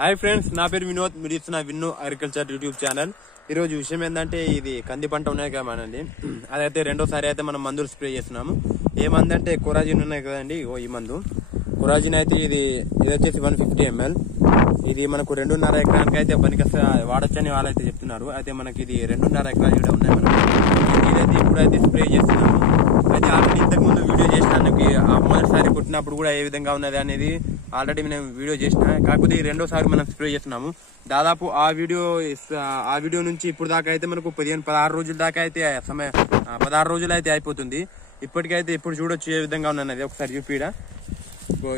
Hi friends, నా పేరు వినోద్. మీరు ఇస్తున్న విన్నో అగ్రికల్చర్ యూట్యూబ్ ఛానల్. ఈ రోజు విషయం ఏంటంటే, ఇది కంది పంట ఉన్నాయి కదా మనండి, అదైతే రెండోసారి అయితే మనం మందులు స్ప్రే చేస్తున్నాము. ఏ మందు అంటే కొరాజిన్ ఉన్నాయి కదండి, ఈ మందు కొరాజిన్ అయితే ఇది వచ్చేసి 150 ml. ఇది మనకు 2.5 ఎకరానికి అయితే పనికొస్తే వాడచ్చని వాళ్ళైతే చెప్తున్నారు. అయితే మనకి ఇది 2.5 ఎకరాలు కూడా ఉన్నాయి. మనం ఇదైతే ఇప్పుడైతే స్ప్రే చేస్తున్నాము. అయితే ఆల్రెడీ ఇంతకు ముందు వీడియో చేసినానికి మొదటిసారి కొట్టినప్పుడు కూడా ఏ విధంగా ఉన్నది అనేది ఆల్రెడీ మేము వీడియో చేసిన. కాకపోతే ఈ రెండోసారి మనం స్ప్రే చేస్తున్నాము. దాదాపు ఆ వీడియో నుంచి ఇప్పుడు దాకా అయితే మనకు 15-16 రోజుల దాకా అయితే 16 రోజులు అయితే అయిపోతుంది. ఇప్పటికైతే ఇప్పుడు చూడొచ్చు ఏ విధంగా ఉన్నది. ఒకసారి చూపిడా.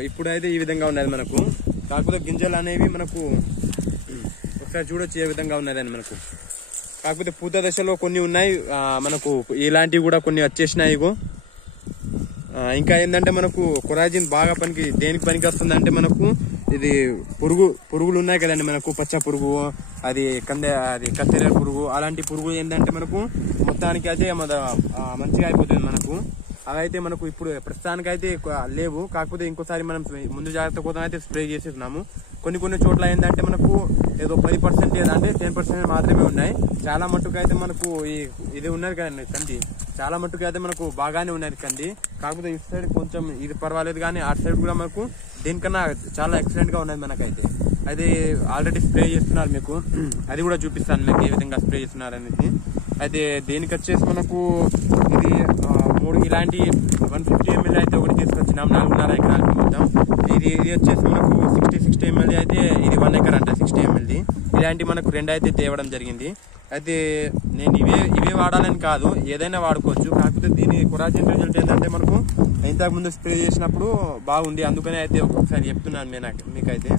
ఇప్పుడైతే ఈ విధంగా ఉన్నది మనకు. కాకపోతే గింజలు అనేవి మనకు ఒకసారి చూడొచ్చు ఏ విధంగా ఉన్నదని మనకు. కాకపోతే పూత దశలో కొన్ని ఉన్నాయి, మనకు ఇలాంటివి కూడా కొన్ని వచ్చేసినాయి. ఇంకా ఏంటంటే మనకు కొరాజిన్ బాగా దేనికి పనికి వస్తుంది అంటే, మనకు ఇది పురుగులు ఉన్నాయి కదండి మనకు, పచ్చ పురుగు, అది కత్తెర పురుగు, అలాంటి పురుగు ఏంటంటే మనకు మొత్తానికి అయితే మంచిగా అయిపోతుంది మనకు. అవైతే మనకు ఇప్పుడు ప్రస్తుతానికి అయితే లేవు. కాకపోతే ఇంకోసారి మనం ముందు జాగ్రత్త కోసం అయితే స్ప్రే చేసేస్తున్నాము. కొన్ని చోట్ల ఏంటంటే మనకు ఏదో 10% అంటే 10% మాత్రమే ఉన్నాయి. చాలా మట్టుకు అయితే మనకు ఇది ఉన్నది కదండి కంది, చాలా మట్టుకు అయితే మనకు బాగానే ఉన్నది కంది. కాకపోతే ఇటు సైడ్ కొంచెం ఇది పర్వాలేదు, కానీ అటు సైడ్ కూడా మనకు దీనికన్నా చాలా ఎక్సలెంట్ గా ఉన్నది మనకైతే. అది ఆల్రెడీ స్ప్రే చేస్తున్నారు, మీకు అది కూడా చూపిస్తాను మీకు ఏ విధంగా స్ప్రే చేస్తున్నారు అనేది. అయితే దీనికి వచ్చేసి మనకు ఇది 3 ఇలాంటి 150 ml అయితే ఒకటి తీసుకొచ్చినాం 4.5 ఎకరాలకి మొత్తం. ఇది వచ్చేసి మనకు 60 ml అయితే ఇది 1 ఎకర్ అంట 60 ml. ఇలాంటి మనకు 2 అయితే తేవడం జరిగింది. అయితే నేను ఇవే వాడాలని కాదు, ఏదైనా వాడుకోవచ్చు. కాకపోతే దీని కొరాజిన్ రిజల్ట్ ఏంటంటే మనకు ఇంతకు ముందు స్ప్రే చేసినప్పుడు బాగుంది, అందుకనే అయితే ఒక్కొక్కసారి చెప్తున్నాను మీకైతే.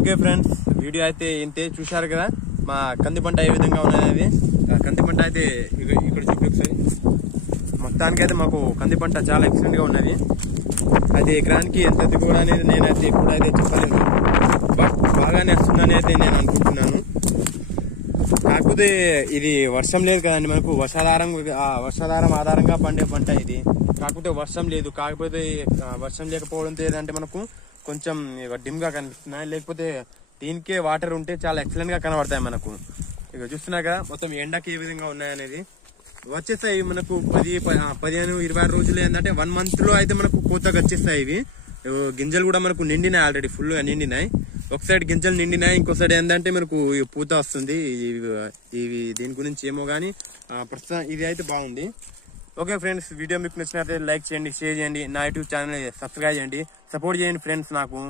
ఓకే ఫ్రెండ్స్, వీడియో అయితే ఇంతే. చూశారు కదా మా కంది పంట ఏ విధంగా ఉన్నది. కంది పంట అయితే ఇక్కడ చూపిస్తాయి. మొత్తానికి అయితే మాకు కంది పంట చాలా ఎక్సలెంట్ గా ఉన్నది. అది ఎకరానికి ఎంత దిగుబడి అనేది నేనైతే ఇప్పుడైతే చెప్పలేదు, బట్ బాగానే వస్తుందని అయితే నేను అనుకుంటున్నాను. కాకపోతే ఇది వర్షం లేదు కదండి మనకు, వర్షాధారం ఆధారంగా పండే పంట ఇది. కాకపోతే వర్షం లేదు. కాకపోతే వర్షం లేకపోవడంతో ఏదంటే మనకు కొంచెం డిమ్ గా కనిపిస్తున్నాయి. లేకపోతే దీనికే వాటర్ ఉంటే చాలా ఎక్సలెంట్ గా కనబడతాయి మనకు. ఇక చూస్తున్నా కదా మొత్తం ఎండకి ఏ విధంగా ఉన్నాయనేది. వచ్చేస్తాయి మనకు 15-20 రోజులు ఏంటంటే 1 month లో అయితే మనకు కోతగా వచ్చేస్తాయి. ఇవి గింజలు కూడా మనకు నిండినాయి, ఆల్రెడీ ఫుల్ గా నిండినాయి. ఒక సైడ్ గింజలు నిండినాయి, ఇంకో సైడ్ ఏంటంటే మనకు పూత వస్తుంది. ఇవి దీని గురించి ఏమో గానీ ప్రస్తుతం ఇది అయితే బాగుంది. ఓకే ఫ్రెండ్స్, వీడియో మీకు నచ్చినట్లయితే లైక్ చేయండి, షేర్ చేయండి, నా యూట్యూబ్ ఛానల్ సబ్స్క్రైబ్ చేయండి, సపోర్ట్ చేయండి ఫ్రెండ్స్ నాకు.